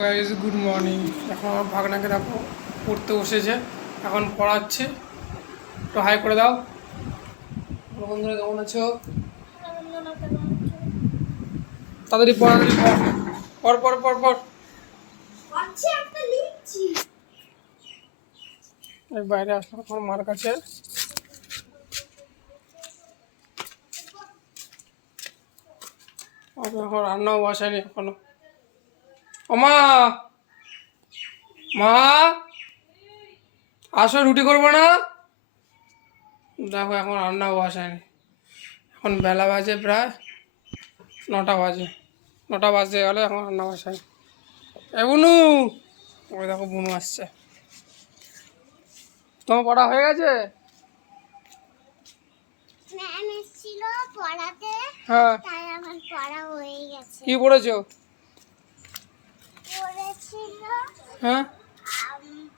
Guys good morning. এখন আমার ভাগনাকে দেখো পড়তে বসেছে, এখন পড়াচ্ছে। তো হাই করে দাও। বন্ধুরা কেমন আছো? তাড়াতাড়ি পড়, পড় পড় পড় পড়। বাইরে আসলাম এখন মার কাছে। এখন রান্নাও বসায়নি এখনো। ওমা মা আসো, রুটি করবো না? দেখো এখন রান্নাও বসায়নি। এখন বেলা বাজে প্রায় 9টা বাজে, 9টা বাজতে গেলে এখন রান্না বসায়নি। এ বুনু, ওই দেখো বুনু আসছে। তোমার পড়া হয়ে গেছে? ম্যাম এসেছিল পড়াতে, হ্যাঁ। তাই আমার পড়া হয়ে গেছে। কি পড়েছো? পড়েছিল হ্যাঁ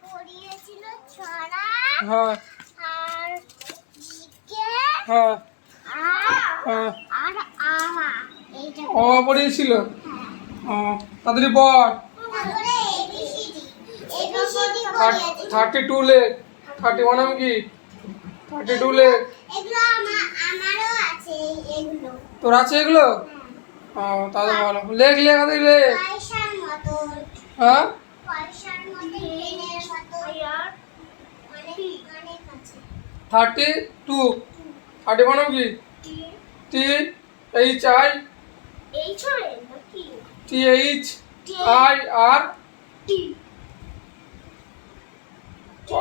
পড়িয়েছিল ছড়া হ্যাঁ আর জিকে হ্যাঁ আর হ্যাঁ। আর আমা এইটা ও পড়িয়েছিল। ও তাড়াতাড়ি পড়। তারপরে এবিসিডি পড়িয়েছিল। 32 লেখ। 31 নাম কি? 32 লেখ। এগুলো আমারও আছে এগুলো। তোর আছে এগুলো? ও তাহলে ভালো। লেখ লেখ তাড়াতাড়ি লেখ। পয়সার মতন, হ্যাঁ পয়সার মতন পেনের মতন আর অনেক অনেক আছে। 32। 31 নাম কি? টি এইচ আই এই ছড়ে নাকি T H I R T T